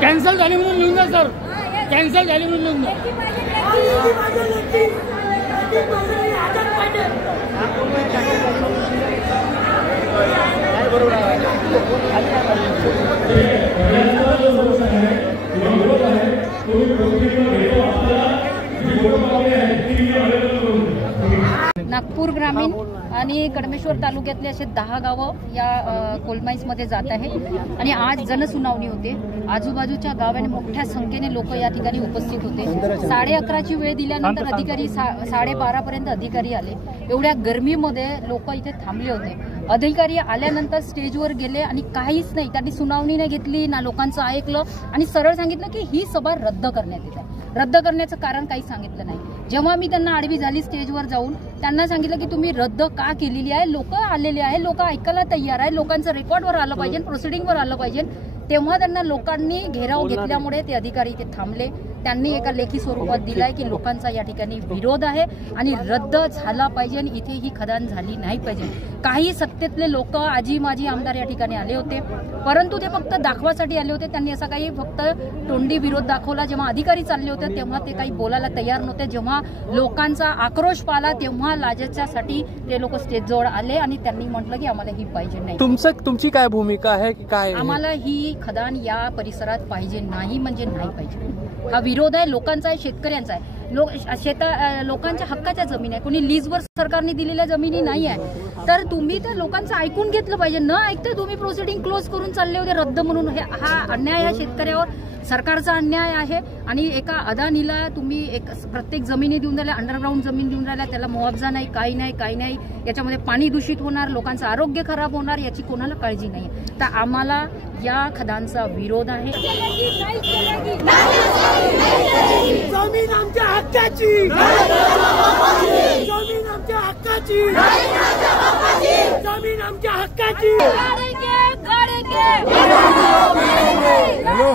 Cancel झाली म्हणून लिहून द्या सर, कॅन्सल झाली म्हणून लिहून द्या. नागपूर ग्रामीण आणि कडमेश्वर तालुक्यातले असे 10 गावं या कोलमाईन्समध्ये जात आहे आणि आज जनसुनावणी होते. आजूबाजूच्या गावाने मोठ्या संख्येने लोक या ठिकाणी उपस्थित होते. 11:30ची वेळ दिल्यानंतर अधिकारी 12:30 पर्यंत अधिकारी आले. एवढ्या गरमीमध्ये लोक इथे थांबले होते. अधिकारी आल्यानंतर स्टेजवर गेले आणि काहीच नाही, त्यांनी सुनावणी नाही घेतली ना लोकांचं ऐकलं आणि सरळ सांगितलं की ही सभा रद्द करण्यात येते. रद्द करण्याचं कारण काही सांगितलं नाही. जेव्हा मी त्यांना आडवी झाली स्टेजवर जाऊन त्यांना सांगितलं की तुम्ही रद्द का केलेली आहे, लोक आलेले आहे, लोक ऐकायला तयार आहे, लोकांचं रेकॉर्डवर आलं पाहिजे, प्रोसिडिंगवर आलं पाहिजे. तेव्हा त्यांना लोकांनी घेराव घेतल्यामुळे ते अधिकारी इथे थांबले. त्यांनी एका लेखी स्वरूपात दिलाय की लोकांचा या ठिकाणी विरोध आहे आणि रद्द झाला पाहिजे आणि इथे ही खदान झाली नाही पाहिजे. काही सत्तेतले लोक आजी माजी आमदार या ठिकाणी आले होते, परंतु ते फक्त दाखवासाठी आले होते. त्यांनी असा काही फक्त तोंडी विरोध दाखवला. जेव्हा अधिकारी चालले होते तेव्हा ते काही बोलायला तयार नव्हते. जेव्हा लोकांचा आक्रोश पाला तेव्हा लाजेच्यासाठी ते लोक स्टेजजवळ आले आणि त्यांनी म्हटलं की आम्हाला ही पाहिजे नाही. तुमची काय भूमिका आहे की काय? आम्हाला ही खदान या परिसरात पाहिजे नाही म्हणजे नाही पाहिजे. हा विरोध आहे, लोकांचा आहे, शेतकऱ्यांचा आहे. लोकांच्या हक्काच्या जमीन आहे. कोणी लीजवर सरकारने दिलेल्या जमिनी नाही आहे. तर तुम्ही त्या लोकांचं ऐकून घेतलं पाहिजे. न ऐकता तुम्ही प्रोसिडिंग क्लोज करून चालले होते रद्द म्हणून. हा अन्याय आहे शेतकऱ्यावर, सरकारचा अन्याय आहे. आणि एका अदानीला तुम्ही प्रत्येक जमिनी देऊन राहिल्या, अंडरग्राऊंड जमीन देऊन राहिल्या, त्याला मुआवजा नाही, काही नाही, काही नाही. याच्यामध्ये पाणी दूषित होणार, लोकांचं आरोग्य खराब होणार, याची कोणाला काळजी नाही. तर आम्हाला या खदानचा विरोध आहे. जमीन आमच्या हक्काची, जमीन आमच्या हक्काची, जमीन आमच्या हक्काची. हॅलो.